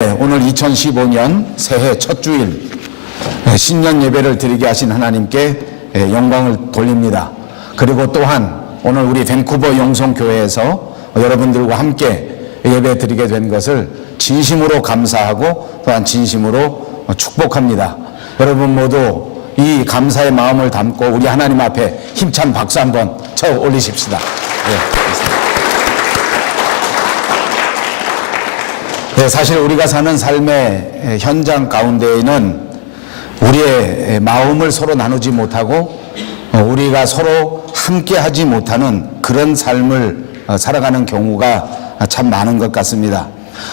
오늘 2015년 새해 첫 주일 신년 예배를 드리게 하신 하나님께 영광을 돌립니다. 그리고 또한 오늘 우리 밴쿠버 영성교회에서 여러분들과 함께 예배 드리게 된 것을 진심으로 감사하고 또한 진심으로 축복합니다. 여러분 모두 이 감사의 마음을 담고 우리 하나님 앞에 힘찬 박수 한번 쳐 올리십시다. 네, 사실 우리가 사는 삶의 현장 가운데에는 우리의 마음을 서로 나누지 못하고 우리가 서로 함께 하지 못하는 그런 삶을 살아가는 경우가 참 많은 것 같습니다.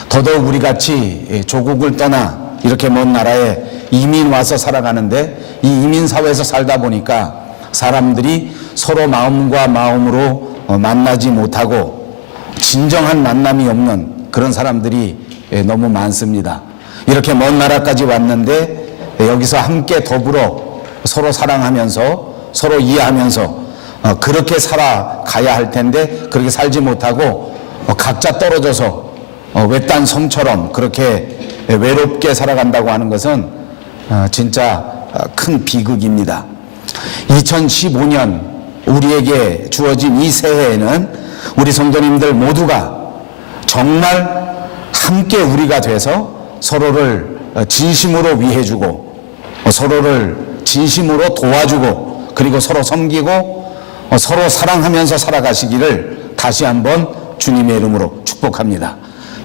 더더욱 우리같이 조국을 떠나 이렇게 먼 나라에 이민 와서 살아가는데 이 이민 사회에서 살다 보니까 사람들이 서로 마음과 마음으로 만나지 못하고 진정한 만남이 없는 그런 사람들이 너무 많습니다. 이렇게 먼 나라까지 왔는데 여기서 함께 더불어 서로 사랑하면서 서로 이해하면서 그렇게 살아가야 할 텐데 그렇게 살지 못하고 각자 떨어져서 외딴 섬처럼 그렇게 외롭게 살아간다고 하는 것은 진짜 큰 비극입니다. 2015년 우리에게 주어진 이 새해에는 우리 성도님들 모두가 정말 함께 우리가 돼서 서로를 진심으로 위해주고 서로를 진심으로 도와주고 그리고 서로 섬기고 서로 사랑하면서 살아가시기를 다시 한번 주님의 이름으로 축복합니다.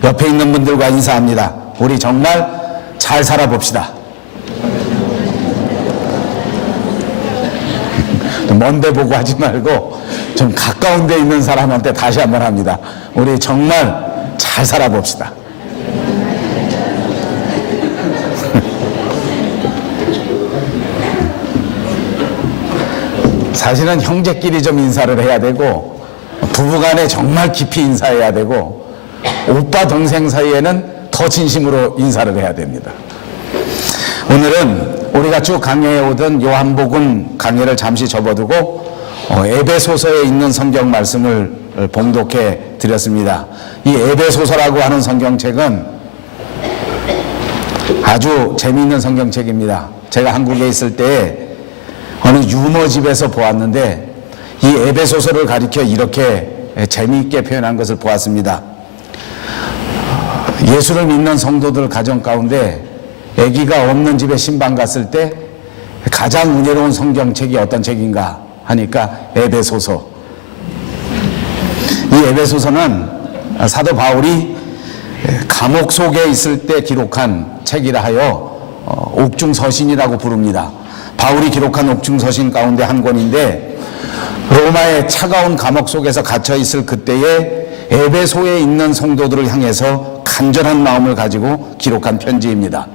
옆에 있는 분들과 인사합니다. 우리 정말 잘 살아봅시다. 먼데 보고 하지 말고 좀 가까운 데 있는 사람한테 다시 한번 합니다. 우리 정말 잘 살아봅시다. 사실은 형제끼리 좀 인사를 해야 되고 부부간에 정말 깊이 인사해야 되고 오빠 동생 사이에는 더 진심으로 인사를 해야 됩니다. 오늘은 우리가 쭉 강해해 오던 요한복음 강해를 잠시 접어두고 에베소서에 있는 성경 말씀을 봉독해 드렸습니다. 이 에베소서라고 하는 성경책은 아주 재미있는 성경책입니다. 제가 한국에 있을 때 어느 유머집에서 보았는데 이 에베소서를 가리켜 이렇게 재미있게 표현한 것을 보았습니다. 예수를 믿는 성도들 가정 가운데 아기가 없는 집에 신방 갔을 때 가장 은혜로운 성경책이 어떤 책인가 하니까 에베소서. 이 에베소서는 사도 바울이 감옥 속에 있을 때 기록한 책이라 하여 옥중서신이라고 부릅니다. 바울이 기록한 옥중서신 가운데 한 권인데 로마의 차가운 감옥 속에서 갇혀 있을 그때에 에베소에 있는 성도들을 향해서 간절한 마음을 가지고 기록한 편지입니다.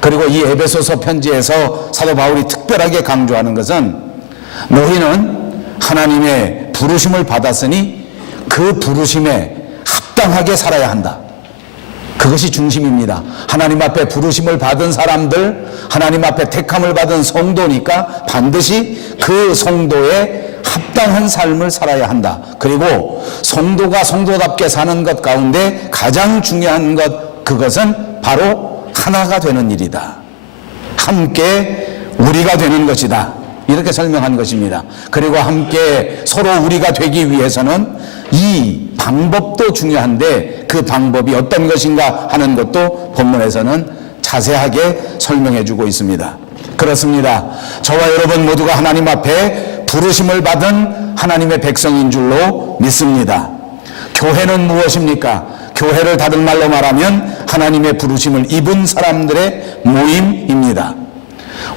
그리고 이 에베소서 편지에서 사도 바울이 특별하게 강조하는 것은 너희는 하나님의 부르심을 받았으니 그 부르심에 합당하게 살아야 한다. 그것이 중심입니다. 하나님 앞에 부르심을 받은 사람들, 하나님 앞에 택함을 받은 성도니까 반드시 그 성도에 합당한 삶을 살아야 한다. 그리고 성도가 성도답게 사는 것 가운데 가장 중요한 것, 그것은 바로 하나가 되는 일이다. 함께 우리가 되는 것이다. 이렇게 설명한 것입니다. 그리고 함께 서로 우리가 되기 위해서는 이 방법도 중요한데 그 방법이 어떤 것인가 하는 것도 본문에서는 자세하게 설명해 주고 있습니다. 그렇습니다. 저와 여러분 모두가 하나님 앞에 부르심을 받은 하나님의 백성인 줄로 믿습니다. 교회는 무엇입니까? 교회를 다른 말로 말하면 하나님의 부르심을 입은 사람들의 모임입니다.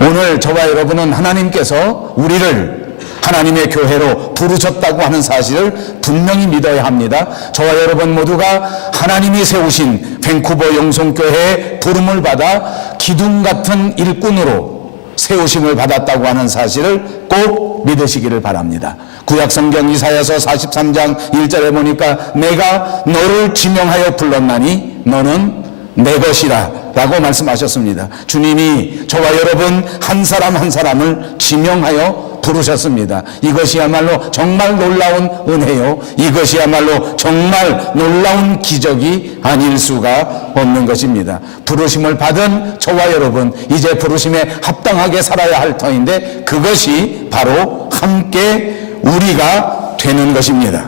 오늘 저와 여러분은 하나님께서 우리를 하나님의 교회로 부르셨다고 하는 사실을 분명히 믿어야 합니다. 저와 여러분 모두가 하나님이 세우신 밴쿠버 영성교회의 부름을 받아 기둥 같은 일꾼으로 세우심을 받았다고 하는 사실을 꼭 믿으시기를 바랍니다. 구약성경 이사야서 43장 1절에 보니까 내가 너를 지명하여 불렀나니 너는 내 것이라 라고 말씀하셨습니다. 주님이 저와 여러분 한 사람 한 사람을 지명하여 부르셨습니다. 이것이야말로 정말 놀라운 은혜요, 이것이야말로 정말 놀라운 기적이 아닐 수가 없는 것입니다. 부르심을 받은 저와 여러분, 이제 부르심에 합당하게 살아야 할 터인데, 그것이 바로 함께 우리가 되는 것입니다.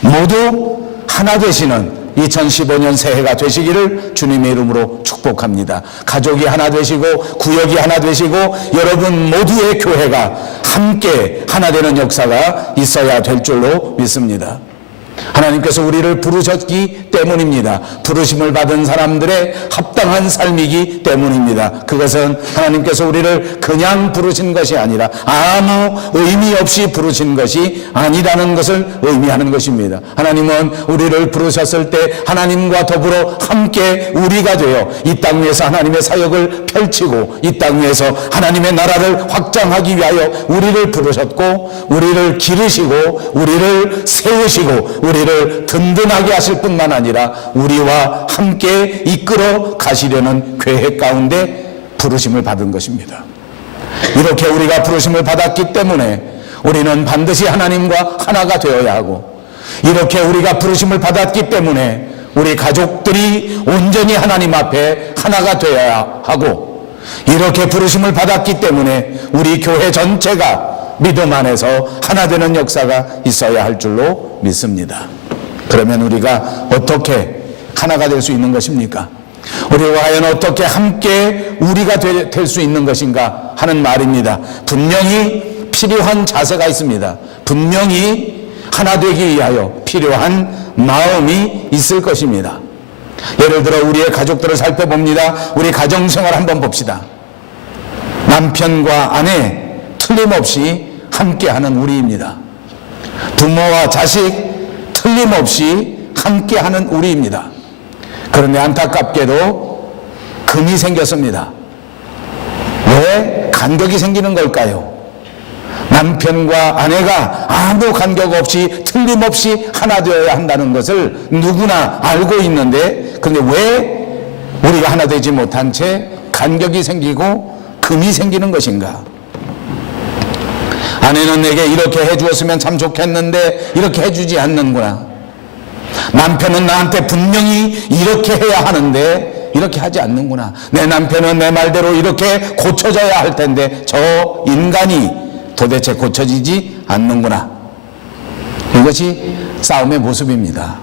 모두 하나 되시는 2015년 새해가 되시기를 주님의 이름으로 축복합니다. 가족이 하나 되시고 구역이 하나 되시고 여러분 모두의 교회가 함께 하나 되는 역사가 있어야 될 줄로 믿습니다. 하나님께서 우리를 부르셨기 때문입니다. 부르심을 받은 사람들의 합당한 삶이기 때문입니다. 그것은 하나님께서 우리를 그냥 부르신 것이 아니라 아무 의미 없이 부르신 것이 아니라는 것을 의미하는 것입니다. 하나님은 우리를 부르셨을 때 하나님과 더불어 함께 우리가 되어 이 땅 위에서 하나님의 사역을 펼치고 이 땅 위에서 하나님의 나라를 확장하기 위하여 우리를 부르셨고, 우리를 기르시고 우리를 세우시고 우리를 든든하게 하실 뿐만 아니라 우리와 함께 이끌어 가시려는 계획 가운데 부르심을 받은 것입니다. 이렇게 우리가 부르심을 받았기 때문에 우리는 반드시 하나님과 하나가 되어야 하고, 이렇게 우리가 부르심을 받았기 때문에 우리 가족들이 온전히 하나님 앞에 하나가 되어야 하고, 이렇게 부르심을 받았기 때문에 우리 교회 전체가 믿음 안에서 하나 되는 역사가 있어야 할 줄로 믿습니다. 그러면 우리가 어떻게 하나가 될 수 있는 것입니까? 우리가 과연 어떻게 함께 우리가 될 수 있는 것인가 하는 말입니다. 분명히 필요한 자세가 있습니다. 분명히 하나 되기 위하여 필요한 마음이 있을 것입니다. 예를 들어 우리의 가족들을 살펴봅니다. 우리 가정생활 한번 봅시다. 남편과 아내 틀림없이 함께하는 우리입니다. 부모와 자식 틀림없이 함께하는 우리입니다. 그런데 안타깝게도 금이 생겼습니다. 왜 간격이 생기는 걸까요? 남편과 아내가 아무 간격 없이 틀림없이 하나 되어야 한다는 것을 누구나 알고 있는데, 그런데 왜 우리가 하나 되지 못한 채 간격이 생기고 금이 생기는 것인가? 아내는 내게 이렇게 해주었으면 참 좋겠는데 이렇게 해주지 않는구나. 남편은 나한테 분명히 이렇게 해야 하는데 이렇게 하지 않는구나. 내 남편은 내 말대로 이렇게 고쳐져야 할 텐데 저 인간이 도대체 고쳐지지 않는구나. 이것이 싸움의 모습입니다.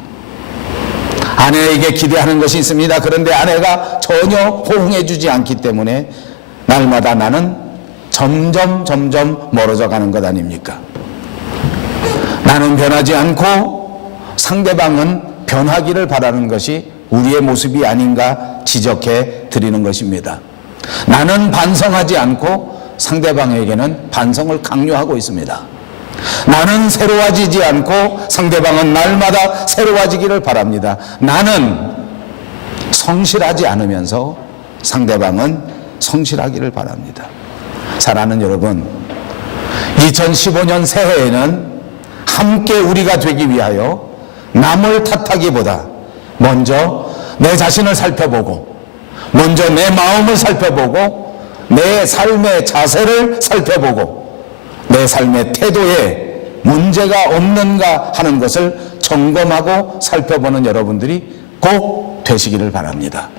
아내에게 기대하는 것이 있습니다. 그런데 아내가 전혀 호응해 주지 않기 때문에 날마다 나는 점점 멀어져 가는 것 아닙니까? 나는 변하지 않고 상대방은 변하기를 바라는 것이 우리의 모습이 아닌가 지적해 드리는 것입니다. 나는 반성하지 않고 상대방에게는 반성을 강요하고 있습니다. 나는 새로워지지 않고 상대방은 날마다 새로워지기를 바랍니다. 나는 성실하지 않으면서 상대방은 성실하기를 바랍니다. 사랑하는 여러분, 2015년 새해에는 함께 우리가 되기 위하여 남을 탓하기보다 먼저 내 자신을 살펴보고, 먼저 내 마음을 살펴보고, 내 삶의 자세를 살펴보고, 내 삶의 태도에 문제가 없는가 하는 것을 점검하고 살펴보는 여러분들이 꼭 되시기를 바랍니다.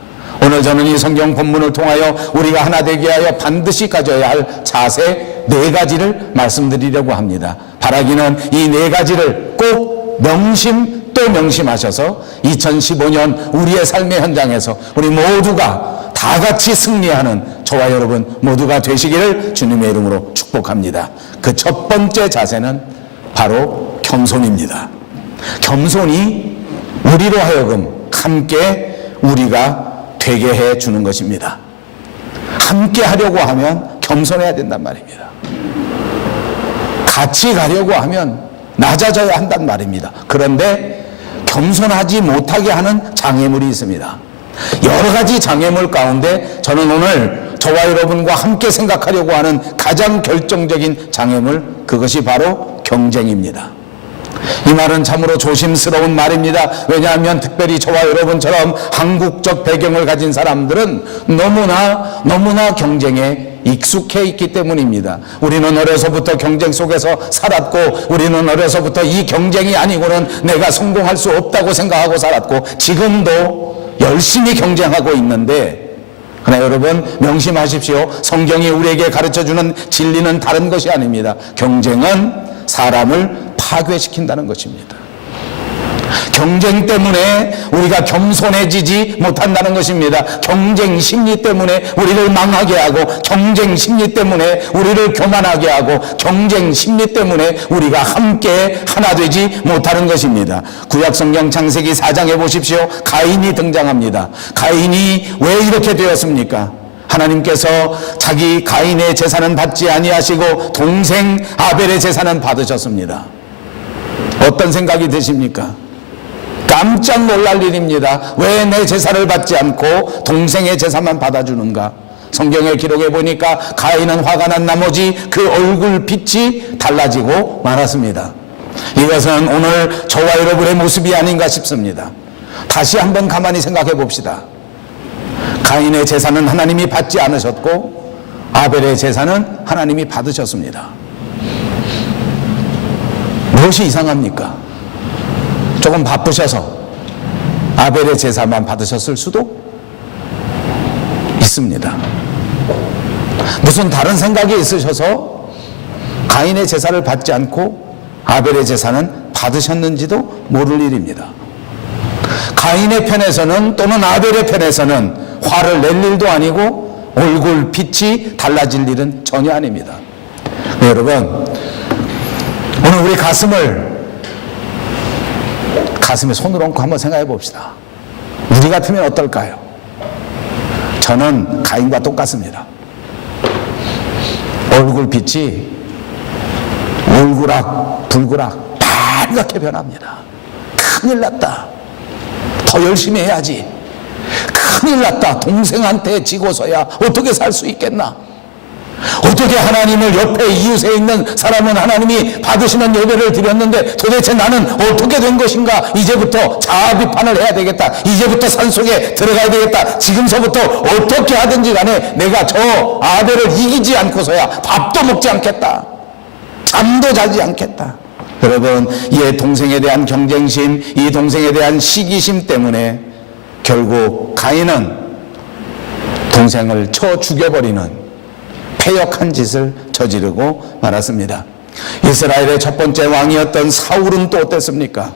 오늘 저는 이 성경 본문을 통하여 우리가 하나 되기 위하여 반드시 가져야 할 자세 4가지를 말씀드리려고 합니다. 바라기는 이 4가지를 꼭 명심 또 명심하셔서 2015년 우리의 삶의 현장에서 우리 모두가 다 같이 승리하는 저와 여러분 모두가 되시기를 주님의 이름으로 축복합니다. 그 첫 번째 자세는 바로 겸손입니다. 겸손이 우리로 하여금 함께 우리가 되게 해 주는 것입니다. 함께 하려고 하면 겸손해야 된단 말입니다. 같이 가려고 하면 낮아져야 한단 말입니다. 그런데 겸손하지 못하게 하는 장애물이 있습니다. 여러 가지 장애물 가운데 저는 오늘 저와 여러분과 함께 생각하려고 하는 가장 결정적인 장애물, 그것이 바로 경쟁입니다. 이 말은 참으로 조심스러운 말입니다. 왜냐하면 특별히 저와 여러분처럼 한국적 배경을 가진 사람들은 너무나 경쟁에 익숙해 있기 때문입니다. 우리는 어려서부터 경쟁 속에서 살았고, 우리는 어려서부터 이 경쟁이 아니고는 내가 성공할 수 없다고 생각하고 살았고, 지금도 열심히 경쟁하고 있는데, 그러나 여러분 명심하십시오. 성경이 우리에게 가르쳐주는 진리는 다른 것이 아닙니다. 경쟁은 사람을 파괴시킨다는 것입니다. 경쟁 때문에 우리가 겸손해지지 못한다는 것입니다. 경쟁 심리 때문에 우리를 망하게 하고, 경쟁 심리 때문에 우리를 교만하게 하고, 경쟁 심리 때문에 우리가 함께 하나 되지 못하는 것입니다. 구약성경 창세기 4장에 보십시오. 가인이 등장합니다. 가인이 왜 이렇게 되었습니까? 하나님께서 자기 가인의 재산은 받지 아니하시고 동생 아벨의 재산은 받으셨습니다. 어떤 생각이 드십니까? 깜짝 놀랄 일입니다. 왜 내 제사를 받지 않고 동생의 제사만 받아주는가? 성경에 기록해 보니까 가인은 화가 난 나머지 그 얼굴 빛이 달라지고 말았습니다. 이것은 오늘 저와 여러분의 모습이 아닌가 싶습니다. 다시 한번 가만히 생각해 봅시다. 가인의 제사는 하나님이 받지 않으셨고 아벨의 제사는 하나님이 받으셨습니다. 무엇이 이상합니까? 조금 바쁘셔서 아벨의 제사만 받으셨을 수도 있습니다. 무슨 다른 생각이 있으셔서 가인의 제사를 받지 않고 아벨의 제사는 받으셨는지도 모를 일입니다. 가인의 편에서는 또는 아벨의 편에서는 화를 낼 일도 아니고 얼굴 빛이 달라질 일은 전혀 아닙니다. 여러분, 오늘 우리 가슴에 손을 얹고 한번 생각해 봅시다. 우리 같으면 어떨까요? 저는 가인과 똑같습니다. 얼굴 빛이 울그락 불그락 빨갛게 변합니다. 큰일 났다. 더 열심히 해야지. 큰일 났다. 동생한테 지고서야 어떻게 살 수 있겠나? 어떻게 하나님을 옆에 이웃에 있는 사람은 하나님이 받으시는 예배를 드렸는데 도대체 나는 어떻게 된 것인가? 이제부터 자아 비판을 해야 되겠다. 이제부터 산속에 들어가야 되겠다. 지금서부터 어떻게 하든지 간에 내가 저 아벨을 이기지 않고서야 밥도 먹지 않겠다. 잠도 자지 않겠다. 여러분, 이 동생에 대한 경쟁심, 이 동생에 대한 시기심 때문에 결국 가인은 동생을 쳐 죽여버리는 패역한 짓을 저지르고 말았습니다. 이스라엘의 첫 번째 왕이었던 사울은 또 어땠습니까?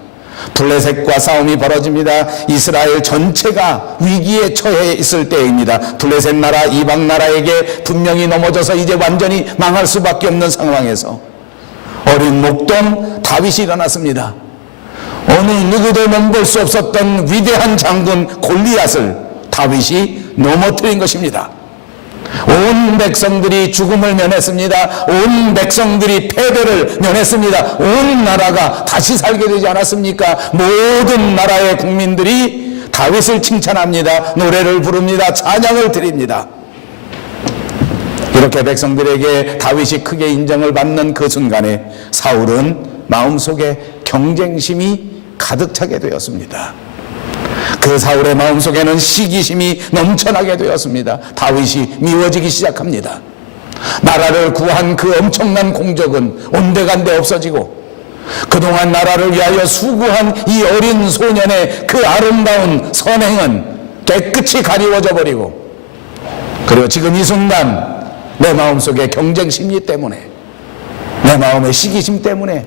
블레셋과 싸움이 벌어집니다. 이스라엘 전체가 위기에 처해 있을 때입니다. 블레셋 나라, 이방 나라에게 분명히 넘어져서 이제 완전히 망할 수밖에 없는 상황에서 어린 목동 다윗이 일어났습니다. 어느 누구도 넘볼 수 없었던 위대한 장군 골리앗을 다윗이 넘어뜨린 것입니다. 온 백성들이 죽음을 면했습니다. 온 백성들이 패배를 면했습니다. 온 나라가 다시 살게 되지 않았습니까? 모든 나라의 국민들이 다윗을 칭찬합니다. 노래를 부릅니다. 찬양을 드립니다. 이렇게 백성들에게 다윗이 크게 인정을 받는 그 순간에 사울은 마음속에 경쟁심이 가득 차게 되었습니다. 그 사울의 마음속에는 시기심이 넘쳐나게 되었습니다. 다윗이 미워지기 시작합니다. 나라를 구한 그 엄청난 공적은 온데간데 없어지고, 그동안 나라를 위하여 수고한 이 어린 소년의 그 아름다운 선행은 깨끗이 가리워져 버리고, 그리고 지금 이 순간 내 마음속의 경쟁 심리 때문에, 내 마음의 시기심 때문에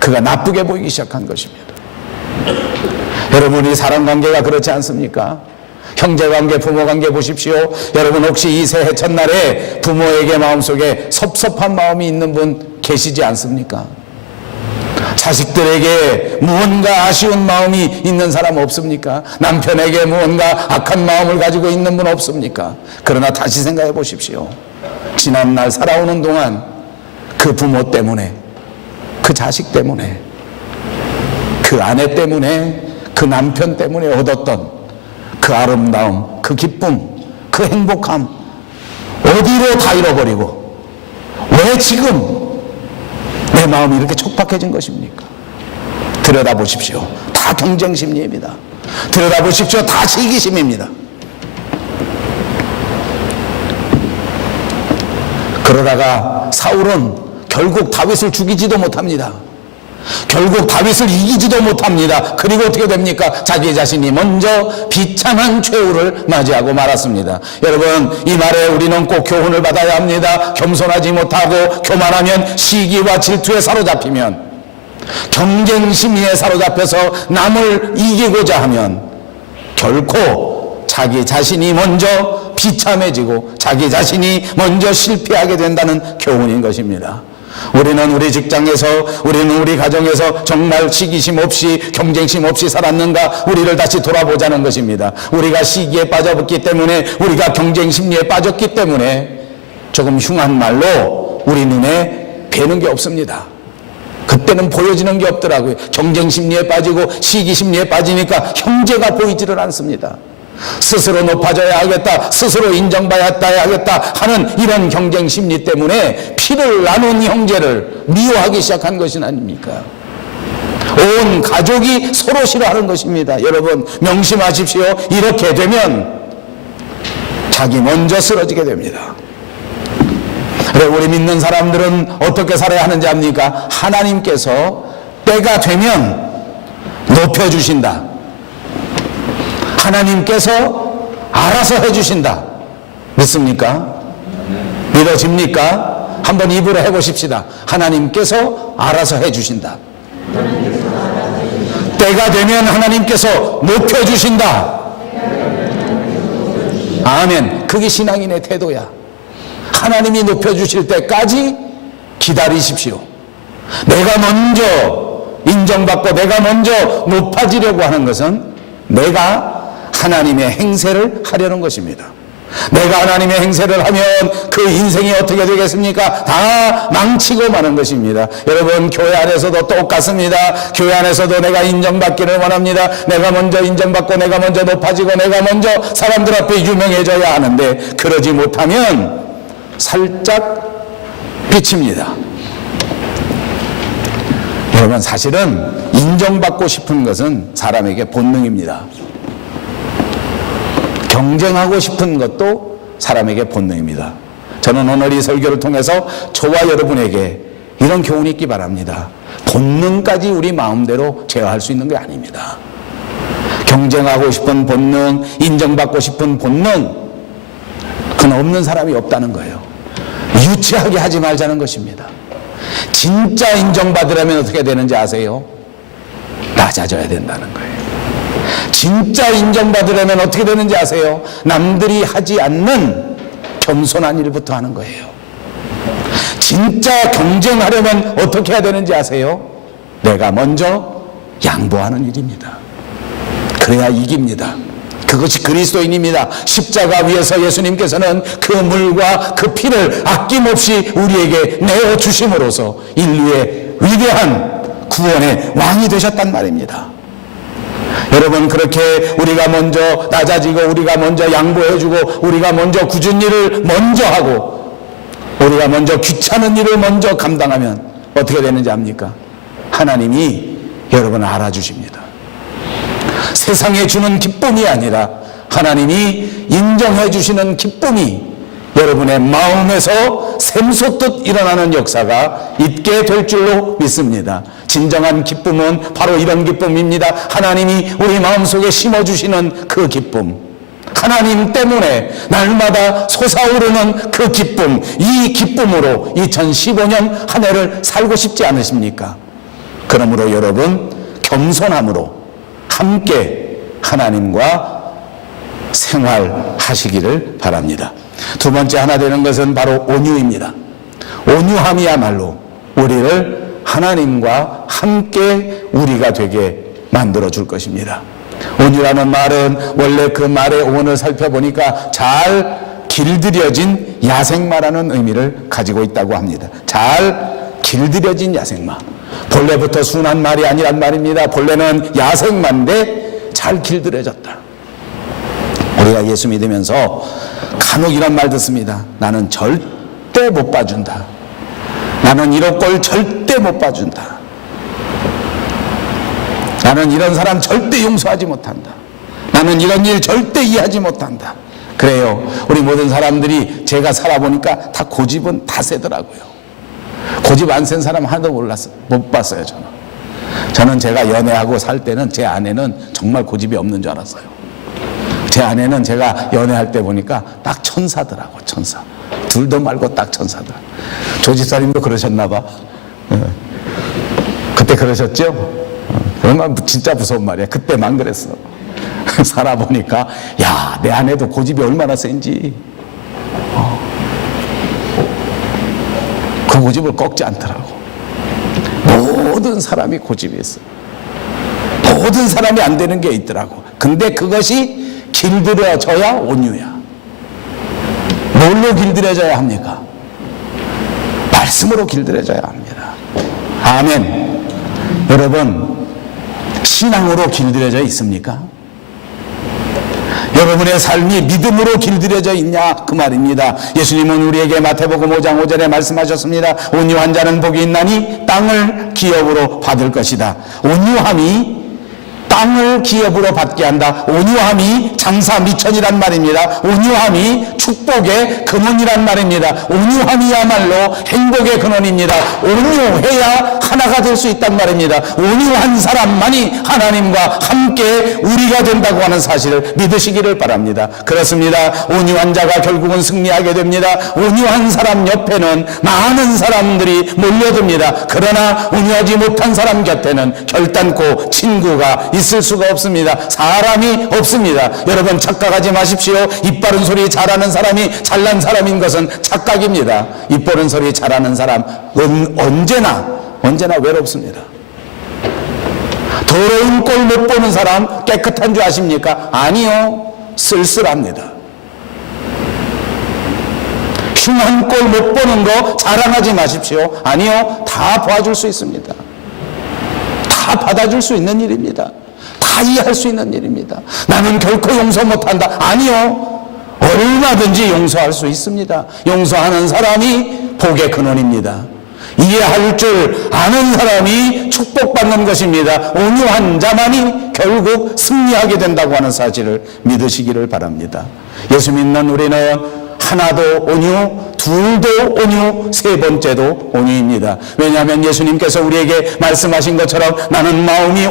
그가 나쁘게 보이기 시작한 것입니다. 여러분이 사람관계가 그렇지 않습니까? 형제관계, 부모관계 보십시오. 여러분 혹시 이 새해 첫날에 부모에게 마음속에 섭섭한 마음이 있는 분 계시지 않습니까? 자식들에게 무언가 아쉬운 마음이 있는 사람 없습니까? 남편에게 무언가 악한 마음을 가지고 있는 분 없습니까? 그러나 다시 생각해 보십시오. 지난날 살아오는 동안 그 부모 때문에, 그 자식 때문에, 그 아내 때문에, 그 남편 때문에 얻었던 그 아름다움, 그 기쁨, 그 행복함 어디로 다 잃어버리고 왜 지금 내 마음이 이렇게 촉박해진 것입니까? 들여다보십시오. 다 경쟁 심리입니다. 들여다보십시오. 다 시기심입니다. 그러다가 사울은 결국 다윗을 죽이지도 못합니다. 결국 다윗을 이기지도 못합니다. 그리고 어떻게 됩니까? 자기 자신이 먼저 비참한 최후를 맞이하고 말았습니다. 여러분, 이 말에 우리는 꼭 교훈을 받아야 합니다. 겸손하지 못하고 교만하면, 시기와 질투에 사로잡히면, 경쟁 심리에 사로잡혀서 남을 이기고자 하면 결코 자기 자신이 먼저 비참해지고 자기 자신이 먼저 실패하게 된다는 교훈인 것입니다. 우리는 우리 직장에서, 우리는 우리 가정에서 정말 시기심 없이, 경쟁심 없이 살았는가, 우리를 다시 돌아보자는 것입니다. 우리가 시기에 빠졌기 때문에, 우리가 경쟁 심리에 빠졌기 때문에 조금 흉한 말로 우리 눈에 뵈는 게 없습니다. 그때는 보여지는 게 없더라고요. 경쟁 심리에 빠지고 시기 심리에 빠지니까 형제가 보이지를 않습니다. 스스로 높아져야 하겠다, 스스로 인정받아야 하겠다 하는 이런 경쟁 심리 때문에 피를 나눈 형제를 미워하기 시작한 것이 아닙니까? 온 가족이 서로 싫어하는 것입니다. 여러분, 명심하십시오. 이렇게 되면 자기 먼저 쓰러지게 됩니다. 그래, 우리 믿는 사람들은 어떻게 살아야 하는지 압니까? 하나님께서 때가 되면 높여주신다. 하나님께서 알아서 해주신다. 믿습니까? 믿어집니까? 한번 입으로 해보십시다. 하나님께서 알아서 해주신다. 때가 되면 하나님께서 높여주신다. 아멘. 그게 신앙인의 태도야. 하나님이 높여주실 때까지 기다리십시오. 내가 먼저 인정받고 내가 먼저 높아지려고 하는 것은 내가 하나님의 행세를 하려는 것입니다. 내가 하나님의 행세를 하면 그 인생이 어떻게 되겠습니까? 다 망치고 마는 것입니다. 여러분, 교회 안에서도 똑같습니다. 교회 안에서도 내가 인정받기를 원합니다. 내가 먼저 인정받고 내가 먼저 높아지고 내가 먼저 사람들 앞에 유명해져야 하는데, 그러지 못하면 살짝 비칩니다. 여러분, 사실은 인정받고 싶은 것은 사람에게 본능입니다. 경쟁하고 싶은 것도 사람에게 본능입니다. 저는 오늘 이 설교를 통해서 저와 여러분에게 이런 교훈이 있기 바랍니다. 본능까지 우리 마음대로 제어할 수 있는 게 아닙니다. 경쟁하고 싶은 본능, 인정받고 싶은 본능, 그건 없는 사람이 없다는 거예요. 유치하게 하지 말자는 것입니다. 진짜 인정받으려면 어떻게 되는지 아세요? 낮아져야 된다는 거예요. 진짜 인정받으려면 어떻게 되는지 아세요? 남들이 하지 않는 겸손한 일부터 하는 거예요. 진짜 경쟁하려면 어떻게 해야 되는지 아세요? 내가 먼저 양보하는 일입니다. 그래야 이깁니다. 그것이 그리스도인입니다. 십자가 위에서 예수님께서는 그 물과 그 피를 아낌없이 우리에게 내어주심으로써 인류의 위대한 구원의 왕이 되셨단 말입니다. 여러분, 그렇게 우리가 먼저 낮아지고 우리가 먼저 양보해주고 우리가 먼저 굳은 일을 먼저 하고 우리가 먼저 귀찮은 일을 먼저 감당하면 어떻게 되는지 압니까? 하나님이 여러분을 알아주십니다. 세상에 주는 기쁨이 아니라 하나님이 인정해 주시는 기쁨이 여러분의 마음에서 샘솟듯 일어나는 역사가 있게 될 줄로 믿습니다. 진정한 기쁨은 바로 이런 기쁨입니다. 하나님이 우리 마음속에 심어주시는 그 기쁨, 하나님 때문에 날마다 솟아오르는 그 기쁨, 이 기쁨으로 2015년 한 해를 살고 싶지 않으십니까? 그러므로 여러분, 겸손함으로 함께 하나님과 생활하시기를 바랍니다. 두 번째 하나 되는 것은 바로 온유입니다. 온유함이야말로 우리를 하나님과 함께 우리가 되게 만들어 줄 것입니다. 온유라는 말은 원래 그 말의 어원을 살펴보니까 잘 길들여진 야생마라는 의미를 가지고 있다고 합니다. 잘 길들여진 야생마. 본래부터 순한 말이 아니란 말입니다. 본래는 야생마인데 잘 길들여졌다. 우리가 예수 믿으면서 간혹 이런 말 듣습니다. 나는 절대 못 봐준다. 나는 이런 꼴 절대 못 봐준다. 나는 이런 사람 절대 용서하지 못한다. 나는 이런 일 절대 이해하지 못한다. 그래요. 우리 모든 사람들이 제가 살아보니까 다 고집은 다 세더라고요. 고집 안 센 사람 하나도 못 봤어요. 저는 제가 연애하고 살 때는 제 아내는 정말 고집이 없는 줄 알았어요. 제 아내는 제가 연애할 때 보니까 딱 천사더라고. 천사. 둘도 말고 딱 천사더라. 조집사님도 그러셨나 봐. 그때 그러셨죠? 그러면 진짜 무서운 말이야. 그때만 그랬어. 살아보니까 야, 내 아내도 고집이 얼마나 센지. 그 고집을 꺾지 않더라고. 모든 사람이 고집이 있어. 모든 사람이 안 되는 게 있더라고. 근데 그것이 길들여져야 온유야. 뭘로 길들여져야 합니까? 말씀으로 길들여져야 합니다. 아멘. 여러분, 신앙으로 길들여져 있습니까? 여러분의 삶이 믿음으로 길들여져 있냐 그 말입니다. 예수님은 우리에게 마태복음 5장 5절에 말씀하셨습니다. 온유한 자는 복이 있나니 땅을 기업으로 받을 것이다. 온유함이 땅을 기업으로 받게 한다. 온유함이 장사 미천이란 말입니다. 온유함이 축복의 근원이란 말입니다. 온유함이야말로 행복의 근원입니다. 온유해야 하나가 될 수 있단 말입니다. 온유한 사람만이 하나님과 함께 우리가 된다고 하는 사실을 믿으시기를 바랍니다. 그렇습니다. 온유한 자가 결국은 승리하게 됩니다. 온유한 사람 옆에는 많은 사람들이 몰려듭니다. 그러나 온유하지 못한 사람 곁에는 결단코 친구가 있을 수가 없습니다. 사람이 없습니다. 여러분, 착각하지 마십시오. 입 바른 소리 잘하는 사람이 잘난 사람인 것은 착각입니다. 입 바른 소리 잘하는 사람 언제나 외롭습니다. 더러운 꼴 못 보는 사람 깨끗한 줄 아십니까? 아니요, 쓸쓸합니다. 흉한 꼴 못 보는 거 자랑하지 마십시오. 아니요, 다 봐줄 수 있습니다. 다 받아줄 수 있는 일입니다. 다 이해할 수 있는 일입니다. 나는 결코 용서 못한다. 아니요, 얼마든지 용서할 수 있습니다. 용서하는 사람이 복의 근원입니다. 이해할 줄 아는 사람이 축복받는 것입니다. 온유한 자만이 결국 승리하게 된다고 하는 사실을 믿으시기를 바랍니다. 예수 믿는 우리는 하나도 온유, 둘도 온유, 세 번째도 온유입니다. 왜냐하면 예수님께서 우리에게 말씀하신 것처럼 나는 마음이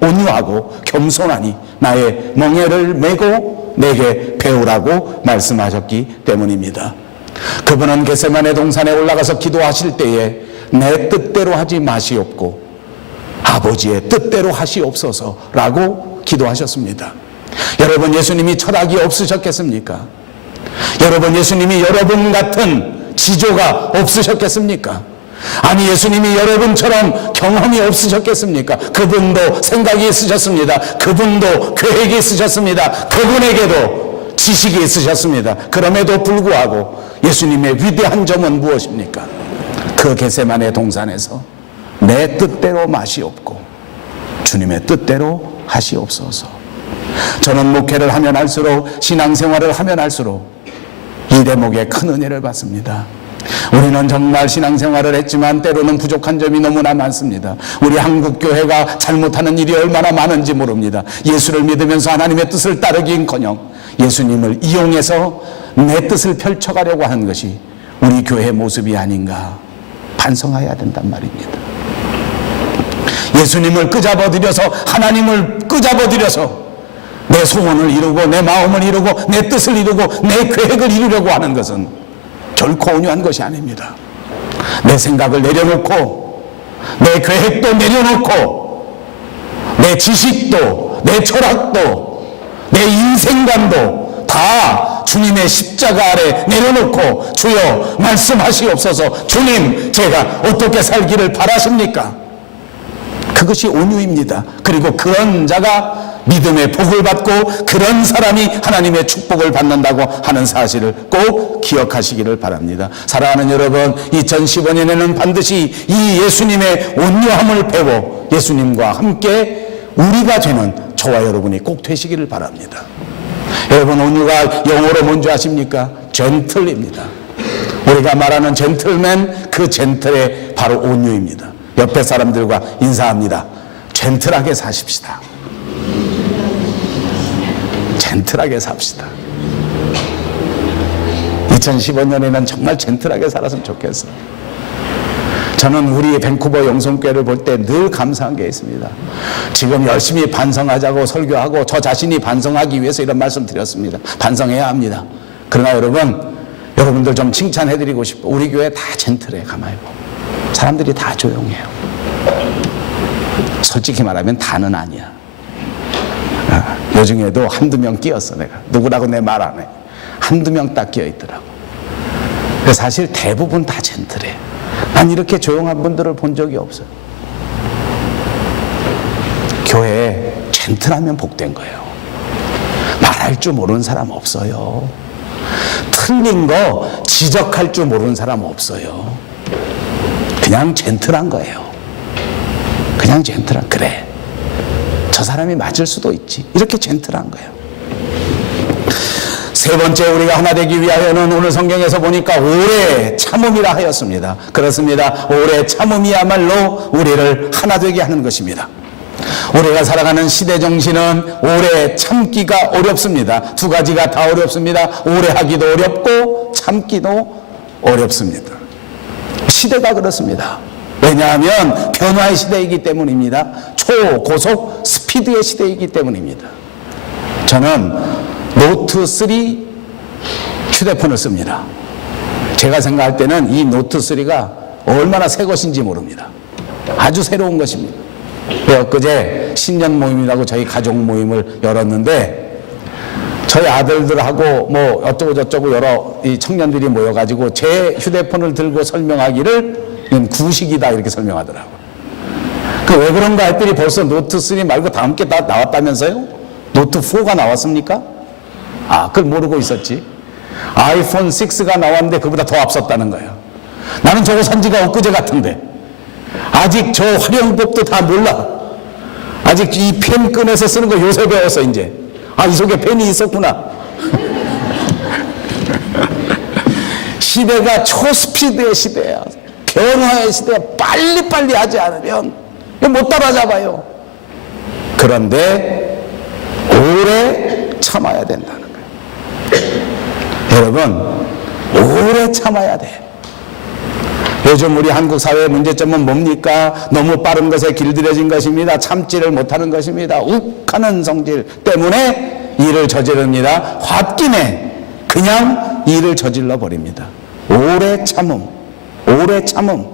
온유하고 겸손하니 나의 멍에를 메고 내게 배우라고 말씀하셨기 때문입니다. 그분은 겟세마네 동산에 올라가서 기도하실 때에 내 뜻대로 하지 마시옵고 아버지의 뜻대로 하시옵소서라고 기도하셨습니다. 여러분, 예수님이 철학이 없으셨겠습니까? 여러분, 예수님이 여러분 같은 지조가 없으셨겠습니까? 아니, 예수님이 여러분처럼 경험이 없으셨겠습니까? 그분도 생각이 있으셨습니다. 그분도 계획이 있으셨습니다. 그분에게도 지식이 있으셨습니다. 그럼에도 불구하고 예수님의 위대한 점은 무엇입니까? 그 겟세마네 동산에서 내 뜻대로 마시옵고 주님의 뜻대로 하시옵소서. 저는 목회를 하면 할수록, 신앙생활을 하면 할수록 이 대목에 큰 은혜를 받습니다. 우리는 정말 신앙생활을 했지만 때로는 부족한 점이 너무나 많습니다. 우리 한국교회가 잘못하는 일이 얼마나 많은지 모릅니다. 예수를 믿으면서 하나님의 뜻을 따르기는커녕 예수님을 이용해서 내 뜻을 펼쳐가려고 하는 것이 우리 교회의 모습이 아닌가 반성해야 된단 말입니다. 예수님을 끄잡아들여서, 하나님을 끄잡아들여서 내 소원을 이루고 내 마음을 이루고 내 뜻을 이루고 내 계획을 이루려고 하는 것은 결코 온유한 것이 아닙니다. 내 생각을 내려놓고 내 계획도 내려놓고 내 지식도 내 철학도 내 인생관도 다 주님의 십자가 아래 내려놓고 주여 말씀하시옵소서. 주님, 제가 어떻게 살기를 바라십니까? 그것이 온유입니다. 그리고 그런 자가 믿음의 복을 받고 그런 사람이 하나님의 축복을 받는다고 하는 사실을 꼭 기억하시기를 바랍니다. 사랑하는 여러분, 2015년에는 반드시 이 예수님의 온유함을 배워 예수님과 함께 우리가 되는 저와 여러분이 꼭 되시기를 바랍니다. 여러분, 온유가 영어로 뭔지 아십니까? 젠틀입니다. 우리가 말하는 젠틀맨, 그 젠틀의 바로 온유입니다. 옆에 사람들과 인사합니다. 젠틀하게 사십시다. 젠틀하게 삽시다. 2015년에는 정말 젠틀하게 살았으면 좋겠어요. 저는 우리 밴쿠버 영성교회를 볼 때 늘 감사한 게 있습니다. 지금 열심히 반성하자고 설교하고 저 자신이 반성하기 위해서 이런 말씀 드렸습니다. 반성해야 합니다. 그러나 여러분들 좀 칭찬해드리고 싶고, 우리 교회 다 젠틀해. 가만히 보고 사람들이 다 조용해요. 솔직히 말하면 다는 아니야. 요 중에도 한두 명 끼었어. 내가 누구라고 내 말 안 해. 한두 명 딱 끼어있더라고. 사실 대부분 다 젠틀해. 난 이렇게 조용한 분들을 본 적이 없어요. 교회에 젠틀하면 복된 거예요. 말할 줄 모르는 사람 없어요. 틀린 거 지적할 줄 모르는 사람 없어요. 그냥 젠틀한 거예요. 그냥 젠틀한, 그래, 저 사람이 맞을 수도 있지, 이렇게 젠틀한 거예요. 세 번째, 우리가 하나 되기 위하여는 오늘 성경에서 보니까 오래 참음이라 하였습니다. 그렇습니다. 오래 참음이야말로 우리를 하나 되게 하는 것입니다. 우리가 살아가는 시대 정신은 오래 참기가 어렵습니다. 두 가지가 다 어렵습니다. 오래 하기도 어렵고 참기도 어렵습니다. 시대가 그렇습니다. 왜냐하면 변화의 시대이기 때문입니다. 초고속 스피드의 시대이기 때문입니다. 저는 노트3 휴대폰을 씁니다. 제가 생각할 때는 이 노트3가 얼마나 새 것인지 모릅니다. 아주 새로운 것입니다. 엊그제 신년 모임이라고 저희 가족 모임을 열었는데, 저희 아들들하고 뭐 어쩌고 저쩌고 여러 이 청년들이 모여가지고 제 휴대폰을 들고 설명하기를 이건 구식이다 이렇게 설명하더라고요. 왜 그런가 했더니 벌써 노트3 말고 다음 게 다 나왔다면서요? 노트4가 나왔습니까? 그걸 모르고 있었지. 아이폰 6가 나왔는데 그보다 더 앞섰다는 거예요. 나는 저거 산 지가 엊그제 같은데 아직 저 활용법도 다 몰라. 아직 이 펜 꺼내서 쓰는 거 요새 배웠어. 이제 이 속에 펜이 있었구나. 시대가 초스피드의 시대야. 변화의 시대야. 빨리빨리 하지 않으면 못 따라잡아요. 그런데 오래 참아야 된다는 거예요. 여러분, 오래 참아야 돼. 요즘 우리 한국 사회의 문제점은 뭡니까? 너무 빠른 것에 길들여진 것입니다. 참지를 못하는 것입니다. 욱하는 성질 때문에 일을 저지릅니다. 홧김에 그냥 일을 저질러 버립니다. 오래 참음, 오래 참음.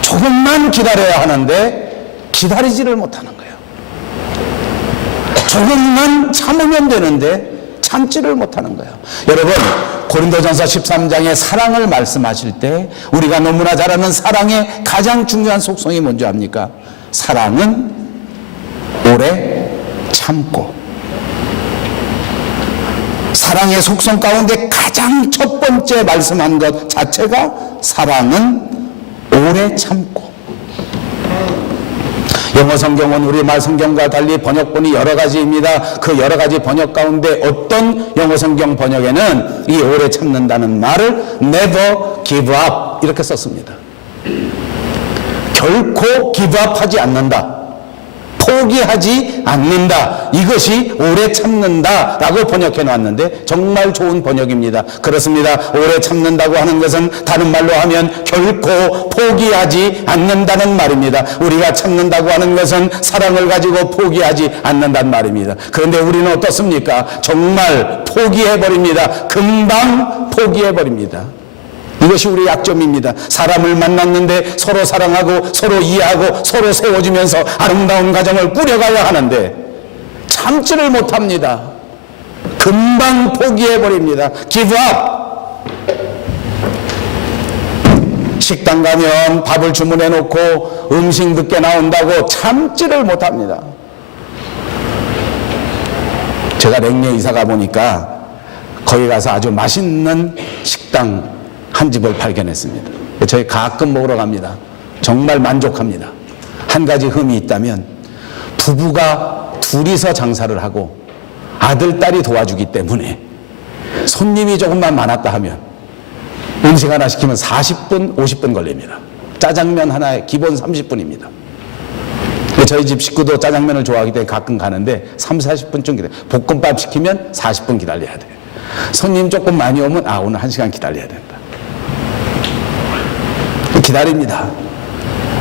조금만 기다려야 하는데 기다리지를 못하는 거예요. 조금만 참으면 되는데 참지를 못하는 거예요. 여러분, 고린도전서 13장에 사랑을 말씀하실 때 우리가 너무나 잘 아는 사랑의 가장 중요한 속성이 뭔지 압니까? 사랑은 오래 참고. 사랑의 속성 가운데 가장 첫 번째 말씀한 것 자체가 사랑은 오래 참고. 영어 성경은 우리말 성경과 달리 번역본이 여러 가지입니다. 그 여러 가지 번역 가운데 어떤 영어 성경 번역에는 이 오래 참는다는 말을 never give up 이렇게 썼습니다. 결코 give up 하지 않는다. 포기하지 않는다. 이것이 오래 참는다 라고 번역해 놨는데 정말 좋은 번역입니다. 그렇습니다. 오래 참는다고 하는 것은 다른 말로 하면 결코 포기하지 않는다는 말입니다. 우리가 참는다고 하는 것은 사랑을 가지고 포기하지 않는다는 말입니다. 그런데 우리는 어떻습니까? 정말 포기해버립니다. 금방 포기해버립니다. 이것이 우리의 약점입니다. 사람을 만났는데 서로 사랑하고 서로 이해하고 서로 세워주면서 아름다운 가정을 꾸려가야 하는데 참지를 못합니다. 금방 포기해버립니다. give up. 식당 가면 밥을 주문해 놓고 음식 늦게 나온다고 참지를 못합니다. 제가 랭리에 이사 가보니까 거기 가서 아주 맛있는 식당 한 집을 발견했습니다. 저희 가끔 먹으러 갑니다. 정말 만족합니다. 한 가지 흠이 있다면 부부가 둘이서 장사를 하고 아들, 딸이 도와주기 때문에 손님이 조금만 많았다 하면 음식 하나 시키면 40분, 50분 걸립니다. 짜장면 하나에 기본 30분입니다. 저희 집 식구도 짜장면을 좋아하기 때문에 가끔 가는데 3, 40분쯤 기다려. 볶음밥 시키면 40분 기다려야 돼. 손님 조금 많이 오면 오늘 1시간 기다려야 된다. 기다립니다.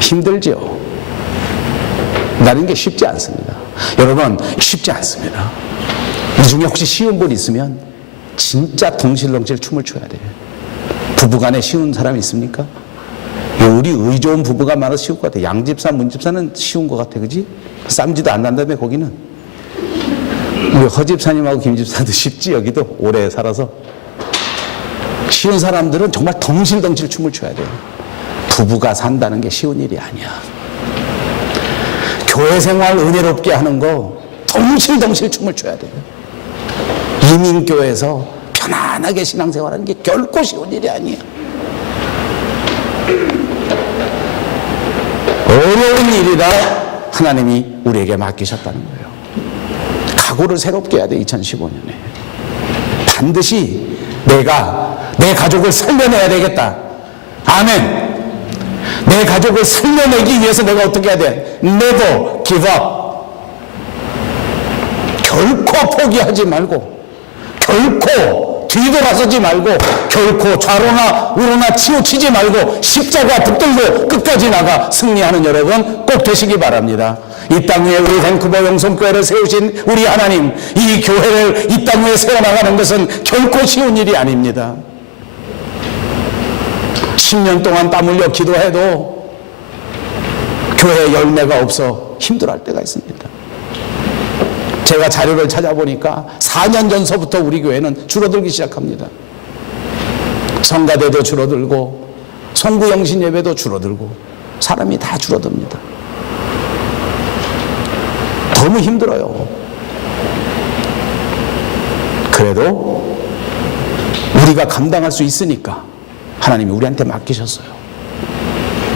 힘들죠. 기다리는 게 쉽지 않습니다. 여러분, 쉽지 않습니다. 이 중에 혹시 쉬운 분 있으면 진짜 덩실덩실 춤을 춰야 돼요. 부부간에 쉬운 사람 있습니까? 우리 의 좋은 부부가 많아서 쉬울 것 같아. 양집사, 문집사는 쉬운 것 같아. 그지? 쌈지도 안 난다며 거기는. 우리 허집사님하고 김집사도 쉽지. 여기도 오래 살아서. 쉬운 사람들은 정말 덩실덩실 춤을 춰야 돼요. 부부가 산다는 게 쉬운 일이 아니야. 교회 생활 은혜롭게 하는 거 덩실덩실 춤을 춰야 돼요. 이민교회에서 편안하게 신앙생활하는 게 결코 쉬운 일이 아니야. 어려운 일이라 하나님이 우리에게 맡기셨다는 거예요. 각오를 새롭게 해야 돼. 2015년에 반드시 내가 내 가족을 살려내야 되겠다. 아멘. 내 가족을 살려내기 위해서 내가 어떻게 해야 돼? Never give up. 결코 포기하지 말고, 결코 뒤돌아서지 말고, 결코 좌로나 우로나 치우치지 말고 십자가 붙들고 끝까지 나가 승리하는 여러분 꼭 되시기 바랍니다. 이 땅 위에 우리 밴쿠버 영성교회를 세우신 우리 하나님, 이 교회를 이 땅 위에 세워나가는 것은 결코 쉬운 일이 아닙니다. 10년 동안 땀 흘려 기도해도 교회에 열매가 없어 힘들어할 때가 있습니다. 제가 자료를 찾아보니까 4년 전서부터 우리 교회는 줄어들기 시작합니다. 성가대도 줄어들고 송구영신 예배도 줄어들고 사람이 다 줄어듭니다. 너무 힘들어요. 그래도 우리가 감당할 수 있으니까 하나님이 우리한테 맡기셨어요.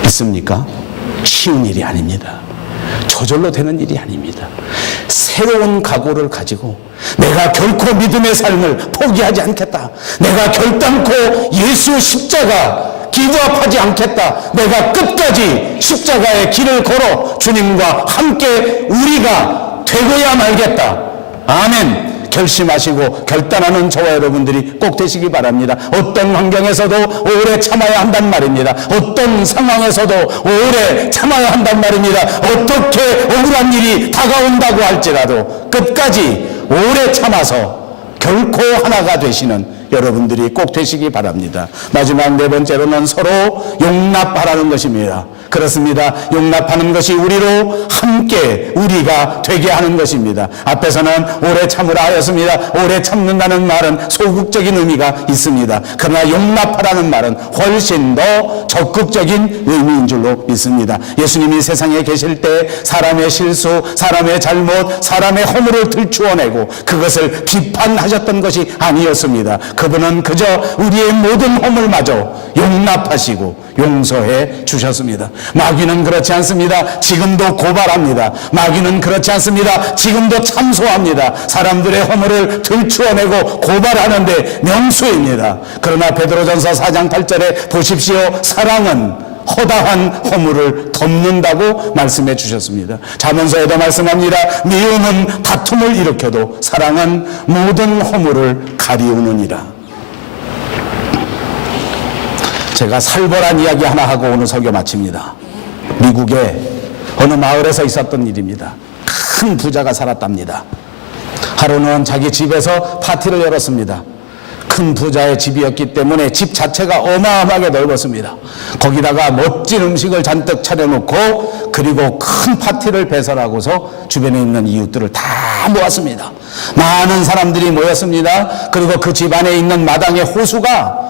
있습니까? 쉬운 일이 아닙니다. 저절로 되는 일이 아닙니다. 새로운 각오를 가지고 내가 결코 믿음의 삶을 포기하지 않겠다. 내가 결단코 예수 십자가 기도합하지 않겠다. 내가 끝까지 십자가의 길을 걸어 주님과 함께 우리가 되고야 말겠다. 아멘. 결심하시고 결단하는 저와 여러분들이 꼭 되시기 바랍니다. 어떤 환경에서도 오래 참아야 한단 말입니다. 어떤 상황에서도 오래 참아야 한단 말입니다. 어떻게 억울한 일이 다가온다고 할지라도 끝까지 오래 참아서 결코 하나가 되시는 여러분들이 꼭 되시기 바랍니다. 마지막 네 번째로는 서로 용납하라는 것입니다. 그렇습니다. 용납하는 것이 우리로 함께 우리가 되게 하는 것입니다. 앞에서는 오래 참으라 하였습니다. 오래 참는다는 말은 소극적인 의미가 있습니다. 그러나 용납하라는 말은 훨씬 더 적극적인 의미인 줄로 믿습니다. 예수님이 세상에 계실 때 사람의 실수, 사람의 잘못, 사람의 허물을 들추어내고 그것을 비판하셨던 것이 아니었습니다. 그분은 그저 우리의 모든 허물마저 용납하시고 용서해 주셨습니다. 마귀는 그렇지 않습니다. 지금도 고발합니다. 마귀는 그렇지 않습니다. 지금도 참소합니다. 사람들의 허물을 들추어내고 고발하는데 명수입니다. 그러나 베드로전서 4장 8절에 보십시오. 사랑은 허다한 허물을 덮는다고 말씀해 주셨습니다. 자문서에도 말씀합니다. 미움은 다툼을 일으켜도 사랑은 모든 허물을 가리우느니라. 제가 살벌한 이야기 하나 하고 오늘 설교 마칩니다. 미국의 어느 마을에서 있었던 일입니다. 큰 부자가 살았답니다. 하루는 자기 집에서 파티를 열었습니다. 큰 부자의 집이었기 때문에 집 자체가 어마어마하게 넓었습니다. 거기다가 멋진 음식을 잔뜩 차려놓고 그리고 큰 파티를 배설하고서 주변에 있는 이웃들을 다 모았습니다. 많은 사람들이 모였습니다. 그리고 그 집 안에 있는 마당에 호수가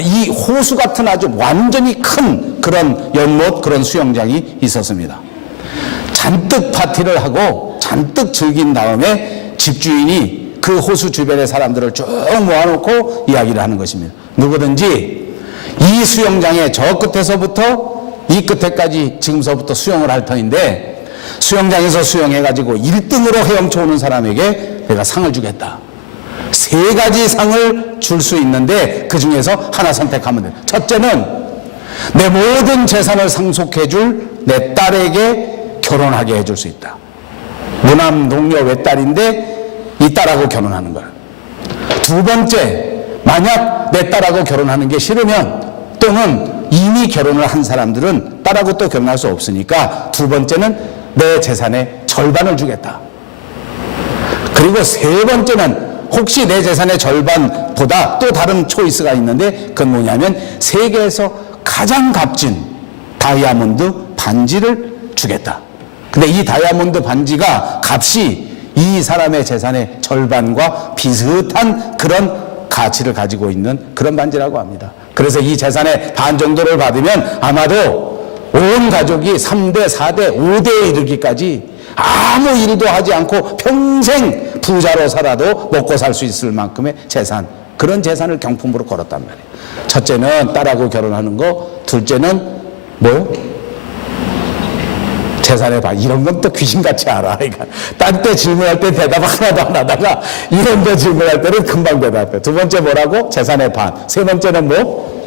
이 호수 같은 아주 완전히 큰 그런 연못, 그런 수영장이 있었습니다. 잔뜩 파티를 하고 잔뜩 즐긴 다음에 집주인이 그 호수 주변의 사람들을 쭉 모아놓고 이야기를 하는 것입니다. 누구든지 이 수영장의 저 끝에서부터 이 끝에까지 지금서부터 수영을 할 터인데 수영장에서 수영해가지고 1등으로 헤엄쳐 오는 사람에게 내가 상을 주겠다. 3가지 상을 줄 수 있는데 그 중에서 하나 선택하면 돼. 첫째는 내 모든 재산을 상속해 줄 내 딸에게 결혼하게 해줄 수 있다. 무남 동료 외딸인데 이 딸하고 결혼하는 거야. 두 번째, 만약 내 딸하고 결혼하는 게 싫으면, 또는 이미 결혼을 한 사람들은 딸하고 또 결혼할 수 없으니까 두 번째는 내 재산의 절반을 주겠다. 그리고 세 번째는 혹시 내 재산의 절반보다 또 다른 초이스가 있는데, 그건 뭐냐면 세계에서 가장 값진 다이아몬드 반지를 주겠다. 근데 이 다이아몬드 반지가 값이 이 사람의 재산의 절반과 비슷한 그런 가치를 가지고 있는 그런 반지라고 합니다. 그래서 이 재산의 반 정도를 받으면 아마도 온 가족이 3대, 4대, 5대에 이르기까지 아무 일도 하지 않고 평생 부자로 살아도 먹고 살 수 있을 만큼의 재산, 그런 재산을 경품으로 걸었단 말이에요. 첫째는 딸하고 결혼하는 거, 둘째는 뭐요? 재산의 반. 이런 건 또 귀신같이 알아. 그러니까 딴 때 질문할 때 대답 하나도 안 하다가 이런 데 질문할 때는 금방 대답해. 두 번째 뭐라고? 재산의 반. 세 번째는 뭐?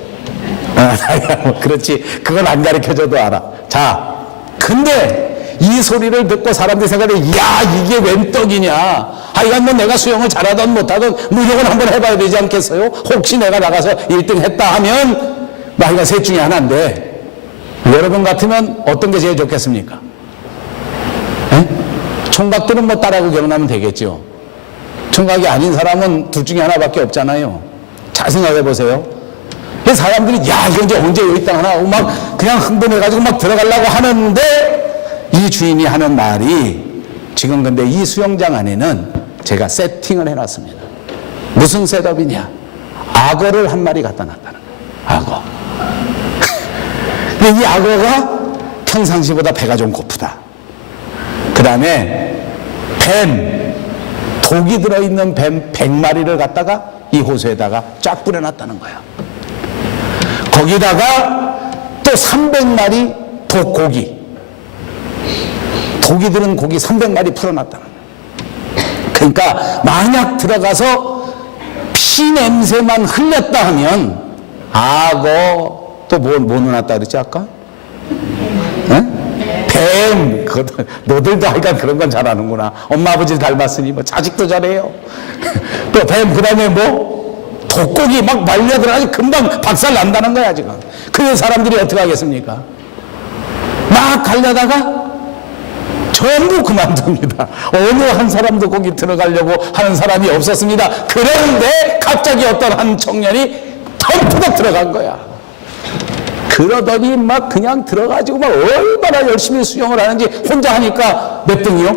그렇지. 그건 안 가르쳐줘도 알아. 자, 근데 이 소리를 듣고 사람들이 생각해, 야, 이게 웬 떡이냐. 하여간 뭐 내가 수영을 잘하든 못하든 뭐 이건 한번 해봐야 되지 않겠어요? 혹시 내가 나가서 1등 했다 하면 하여간 셋 중에 하나인데, 여러분 같으면 어떤 게 제일 좋겠습니까? 에? 총각들은 뭐 딸하고 결혼하면 되겠죠. 총각이 아닌 사람은 둘 중에 하나밖에 없잖아요. 잘 생각해 보세요. 사람들이 야, 이거 이제 언제 여기 땅 하나 하고 막 그냥 흥분해가지고 막 들어가려고 하는데, 이 주인이 하는 말이, 지금 근데 이 수영장 안에는 제가 세팅을 해놨습니다. 무슨 셋업이냐? 악어를 한 마리 갖다 놨다는 거예요. 악어. 근데 이 악어가 평상시보다 배가 좀 고프다. 그 다음에 뱀, 독이 들어있는 뱀 100마리를 갖다가 이 호수에다가 쫙 뿌려놨다는 거야. 거기다가 또 300마리 독고기, 독이 들은 고기 300마리 풀어놨다는 거야. 그러니까 만약 들어가서 피 냄새만 흘렸다 하면 악어, 또 뭐 넣어놨다 그랬지 아까? 응? 뱀. 너들도 하여간 그런 건 잘하는구나. 엄마 아버지를 닮았으니 뭐 자식도 잘해요. 또 뱀, 그 다음에 뭐 독고기 막 말려들어가지고 금방 박살 난다는 거야 지금. 그 사람들이 어떻게 하겠습니까? 막 가려다가 전부 그만둡니다. 어느 한 사람도 거기 들어가려고 하는 사람이 없었습니다. 그런데 갑자기 어떤 한 청년이 덤프덕 들어간 거야. 그러더니 막 그냥 들어가지고 막 얼마나 열심히 수영을 하는지, 혼자 하니까 몇 등이요?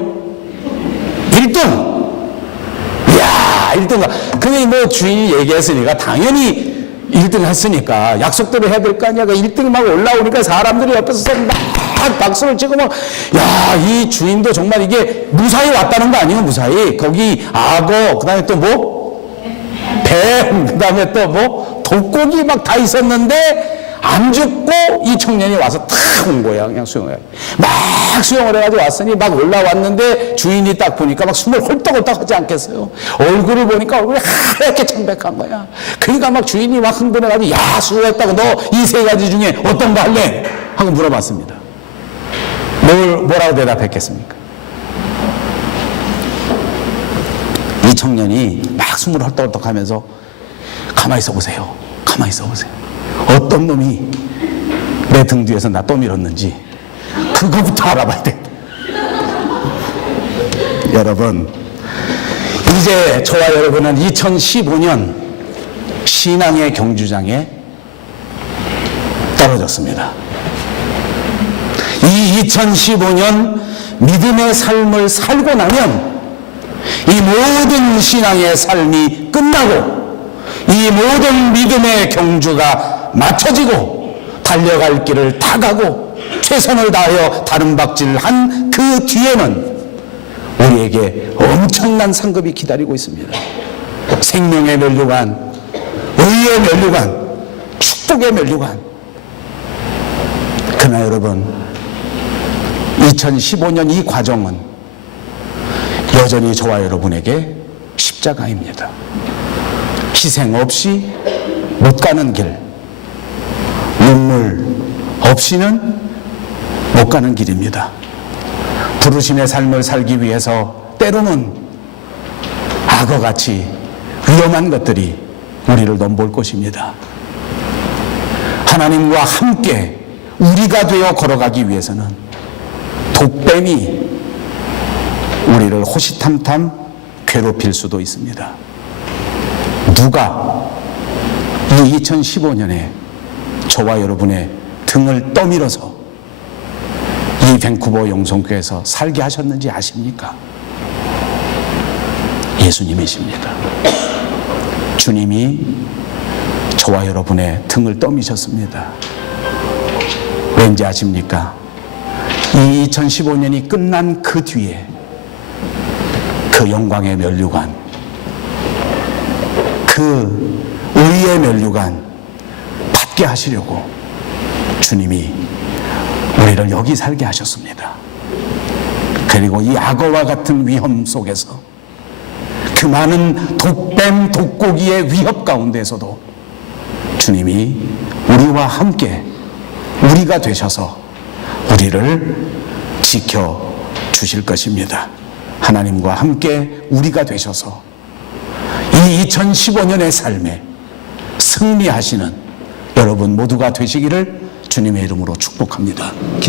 1등! 이야, 1등. 근데 뭐 주인이 얘기했으니까 당연히 1등 했으니까 약속대로 해야 될 거 아니야. 1등이 막 올라오니까 사람들이 옆에서 막 박수를 치고 막, 야, 이 주인도 정말 이게 무사히 왔다는 거 아니에요, 무사히. 거기 악어, 그 다음에 또 뭐? 뱀, 그 다음에 또 뭐? 독고기 막 다 있었는데, 안 죽고 이 청년이 와서 탁 온 거야. 그냥 수영을 해. 막 수영을 해가지고 왔으니 막 올라왔는데 주인이 딱 보니까 막 숨을 홀떡홀떡 하지 않겠어요? 얼굴을 보니까 얼굴이 하얗게 창백한 거야. 그러니까 막 주인이 막 흥분해가지고, 야, 수고했다고, 너 이 세 가지 중에 어떤 거 할래? 하고 물어봤습니다. 뭐라고 대답했겠습니까? 이 청년이 막 숨을 헐떡헐떡 하면서, 가만히 있어 보세요. 가만히 있어 보세요. 어떤 놈이 내 등 뒤에서 나 떠밀었는지 그거부터 알아봐야 돼. 여러분, 이제 저와 여러분은 2015년 신앙의 경주장에 떨어졌습니다. 이 2015년 믿음의 삶을 살고 나면 이 모든 신앙의 삶이 끝나고 이 모든 믿음의 경주가 마쳐지고 달려갈 길을 다 가고 최선을 다하여 다름박질을 한 그 뒤에는 우리에게 엄청난 상급이 기다리고 있습니다. 생명의 면류관, 의의 면류관, 축복의 면류관. 그러나 여러분, 2015년 이 과정은 여전히 저와 여러분에게 십자가입니다. 희생 없이 못 가는 길, 눈물 없이는 못 가는 길입니다. 부르심의 삶을 살기 위해서 때로는 악어같이 위험한 것들이 우리를 넘볼 것입니다. 하나님과 함께 우리가 되어 걸어가기 위해서는 독뱀이 우리를 호시탐탐 괴롭힐 수도 있습니다. 누가 이 2015년에 저와 여러분의 등을 떠밀어서 이 밴쿠버 영성교회에서 살게 하셨는지 아십니까? 예수님이십니다. 주님이 저와 여러분의 등을 떠미셨습니다. 왠지 아십니까? 이 2015년이 끝난 그 뒤에 그 영광의 면류관, 그 의의 면류관 받게 하시려고 주님이 우리를 여기 살게 하셨습니다. 그리고 이 악어와 같은 위험 속에서 그 많은 독뱀, 독고기의 위협 가운데서도 주님이 우리와 함께 우리가 되셔서 우리를 지켜주실 것입니다. 하나님과 함께 우리가 되셔서 이 2015년의 삶에 승리하시는 여러분 모두가 되시기를 주님의 이름으로 축복합니다. 기도합니다.